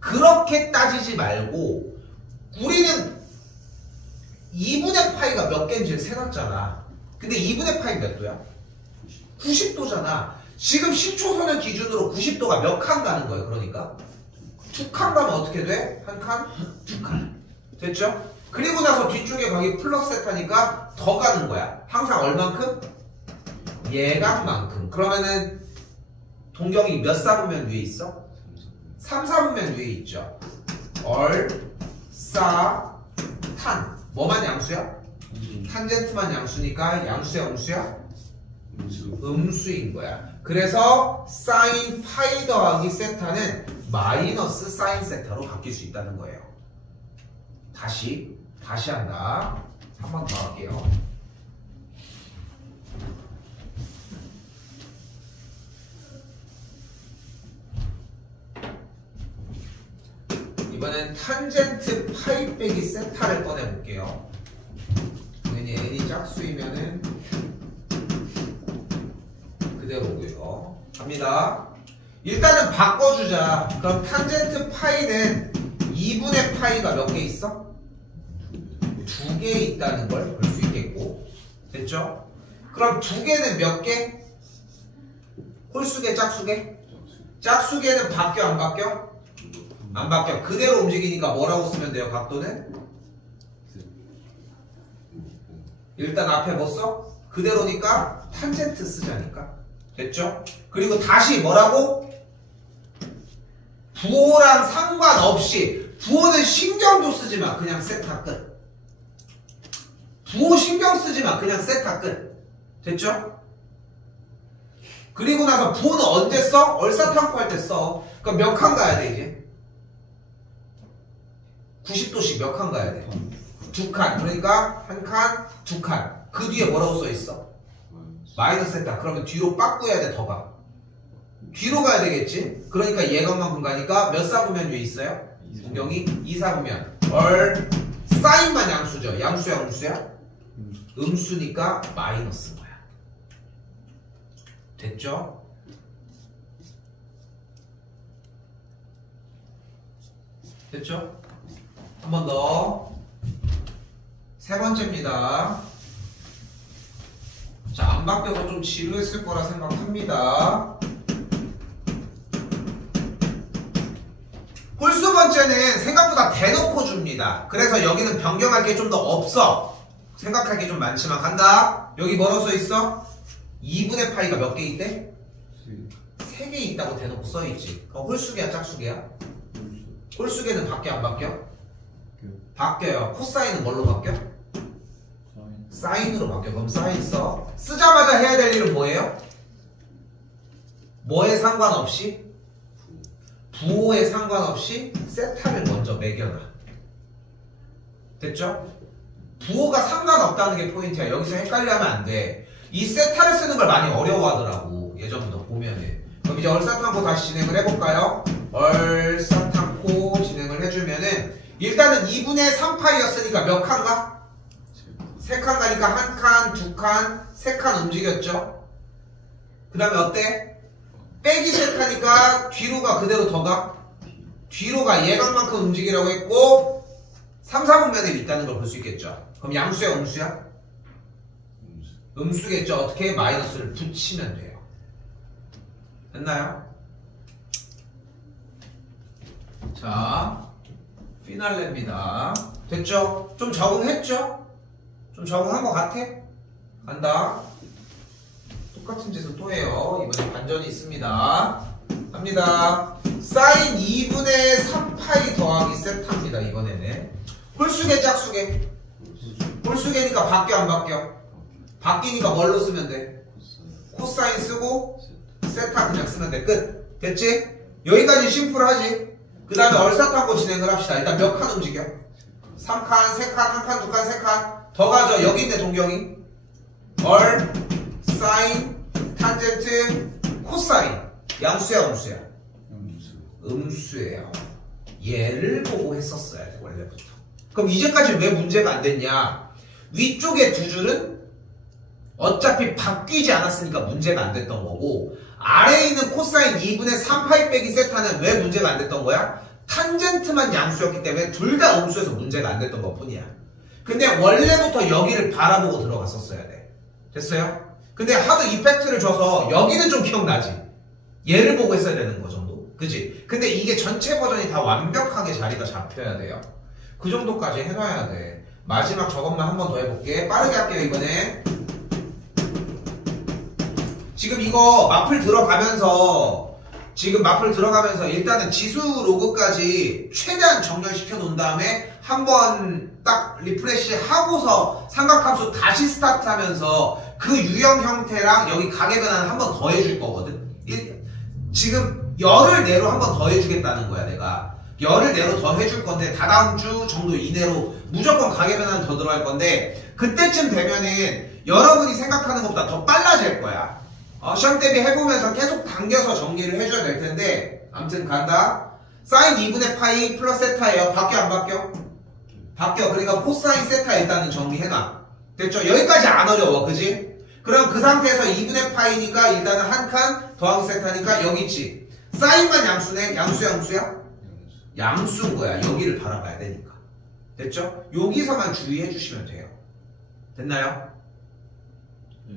그렇게 따지지 말고 우리는 2분의 파이가 몇 개인지 세놨잖아. 근데 2분의 파이 몇 도야? 90도잖아. 지금 10초선을 기준으로 90도가 몇 칸 가는 거예요. 그러니까 2칸 가면 어떻게 돼? 한 칸? 2칸. 됐죠? 그리고 나서 뒤쪽에 가기 플러스 세타니까 더 가는 거야. 항상 얼만큼? 예각만큼. 그러면은 동경이 몇 사분면 위에 있어? 3, 4분면 위에 있죠. 사, 탄. 뭐만 양수야? 탄젠트만 양수니까 양수야, 음수야? 음수인 거야. 그래서 사인 파이 더하기 세타는 마이너스 사인 세타로 바뀔 수 있다는 거예요. 다시 한다. 한 번 더 할게요. 이번엔 탄젠트 파이 빼기 세타를 꺼내볼게요. 당연히 n이 짝수이면은 그대로고요. 갑니다. 일단은 바꿔주자. 그럼 탄젠트 파이는 2분의 파이가 몇 개 있어? 2개 있다는 걸 볼 수 있겠고. 됐죠? 그럼 2개는 몇 개? 홀수개, 짝수개? 짝수개는 바뀌어, 안 바뀌어? 안 바뀌어. 그대로 움직이니까 뭐라고 쓰면 돼요, 각도는? 일단 앞에 뭐 써? 그대로니까 탄젠트 쓰자니까. 됐죠? 그리고 다시 뭐라고? 부호랑 상관없이, 부호는 신경도 쓰지 마. 그냥 세타 끝. 부호 신경 쓰지 마. 그냥 세타 끝. 됐죠? 그리고 나서 부호는 언제 써? 얼사탐구 할 때 써. 그럼 몇 칸 가야 돼, 이제? 90도씩 몇 칸 가야 돼? 2칸. 그러니까 한 칸, 2칸. 그 뒤에 뭐라고 써 있어? 마이너스 세타. 그러면 뒤로 바꾸어야 돼, 더 가. 뒤로 가야 되겠지? 그러니까 예각만큼 가니까 몇 사분면 위에 있어요? 동경이 2사분면. 사인만 양수죠. 양수야, 음수야? 음수니까 마이너스인 거야. 됐죠? 됐죠? 한 번 더. 세 번째입니다. 자, 안 바뀌어서 좀 지루했을 거라 생각합니다. 홀수 번째는 생각보다 대놓고 줍니다. 그래서 여기는 변경할 게 좀 더 없어. 생각할 게 좀 많지만 간다. 여기 뭐라고 써 있어? 2분의 파이가 몇 개 있대? 3개 있다고 대놓고 써 있지. 그럼 홀수개야, 짝수개야? 홀수개는 바뀌어, 안 바뀌어? 바뀌어요. 코사인은 뭘로 바뀌어? 사인으로 바뀌어. 그럼 사인 써. 쓰자마자 해야 될 일은 뭐예요? 뭐에 상관없이? 부호에 상관없이 세타를 먼저 매겨놔. 됐죠? 부호가 상관없다는 게 포인트야. 여기서 헷갈려하면 안 돼. 이 세타를 쓰는 걸 많이 어려워하더라고. 예전부터 보면은. 그럼 이제 얼사탐코 다시 진행을 해볼까요? 얼사탐코 진행을 해주면은 일단은 2분의 3파이였으니까 몇 칸 가? 3칸 가니까 한 칸, 2칸, 3칸 움직였죠? 그 다음에 어때? 빼기 세타니까 뒤로 가, 그대로 더 가? 뒤로 가. 예각만큼 움직이라고 했고 3, 4분면에 있다는 걸 볼 수 있겠죠? 그럼 양수야, 음수야? 음수겠죠? 어떻게? 마이너스를 붙이면 돼요. 됐나요? 자, 피날레입니다. 됐죠? 좀 적응했죠? 좀 적응한 것 같아? 간다. 똑같은 짓을 또 해요. 이번에 반전이 있습니다. 갑니다. 사인 2분의 3파이 더하기 세타입니다. 이번에는 홀수개, 짝수개? 홀수개니까 바뀌어, 안 바뀌어? 바뀌니까 뭘로 쓰면 돼? 코사인 쓰고 세타 그냥 쓰면 돼. 끝. 됐지? 여기까지 심플하지? 그 다음에 얼사탐고 진행을 합시다. 일단 몇 칸 움직여? 3칸, 3칸, 1칸, 2칸, 3칸. 더 가죠. 여기 있네, 동경이. 사인, 탄젠트, 코사인. 양수야, 음수야? 음수예요. 얘를 보고 했었어야 돼 원래부터. 그럼 이제까지 왜 문제가 안 됐냐? 위쪽에 두 줄은 어차피 바뀌지 않았으니까 문제가 안 됐던 거고, 아래에 있는 코사인 2분의 3파이 빼기 세타는 왜 문제가 안 됐던 거야? 탄젠트만 양수였기 때문에 둘 다 음수여서 문제가 안 됐던 것 뿐이야. 근데 원래부터 여기를 바라보고 들어갔었어야 돼. 됐어요? 근데 하도 이펙트를 줘서 여기는 좀 기억나지? 얘를 보고 했어야 되는 거 정도. 그치? 근데 이게 전체 버전이 다 완벽하게 자리가 잡혀야 돼요. 그 정도까지 해놔야 돼. 마지막 저것만 한 번 더 해볼게. 빠르게 할게요 이번에. 지금 이거 마플 들어가면서 일단은 지수 로그까지 최대한 정렬시켜 놓은 다음에 한번 딱 리프레시 하고서 삼각함수 다시 스타트 하면서 그 유형 형태랑 여기 가계 변화는 한 번 더 해줄 거거든. 지금 열흘 내로 한 번 더 해주겠다는 거야 내가. 열흘 내로 더 해줄 건데 다다음 주 정도 이내로 무조건 가계 변화는 더 들어갈 건데, 그때쯤 되면은 여러분이 생각하는 것보다 더 빨라질 거야. 시험 대비 해보면서 계속 당겨서 정리를 해줘야 될 텐데, 아무튼 간다. 사인 2분의 파이 플러스 세타예요. 바뀌어 안 바뀌어? 바뀌어. 그러니까 코사인 세타 일단은 정리해놔. 됐죠? 여기까지 안 어려워. 그지? 그럼 그 상태에서 2분의 파이니까 일단은 한 칸 더하기 세타니까 여기 있지. 사인만 양수네? 양수야? 양수인 거야. 여기를 바라봐야 되니까. 됐죠? 여기서만 주의해 주시면 돼요. 됐나요? 네.